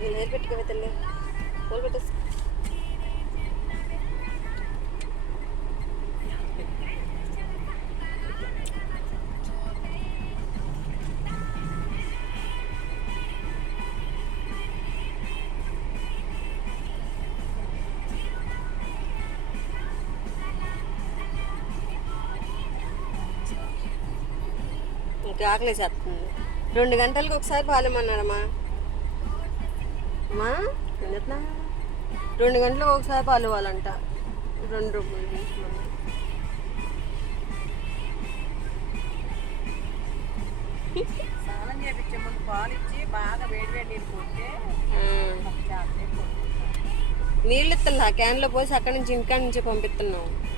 Hair పెట్టుకోవే తల్లి, పూలు పెట్టేసి. ఇంకా ఆకలేసేస్తుంది. 2 గంటలకు ఒకసారి పాలేమన్నారమ్మా. అమ్మా తిన్నా, 2 గంటలకు ఒకసారి పాలు ఇవ్వాలంట. 2 రూపాయలు స్నానం చేయించే ముందు పాలు ఇచ్చి బాగా వేడి వేడి నీళ్ళు పోతే నీళ్ళు ఇస్తున్నా, క్యాన్లో పోసి అక్కడి నుంచి ఇంటికాడ నుంచి పంపిస్తున్నాం.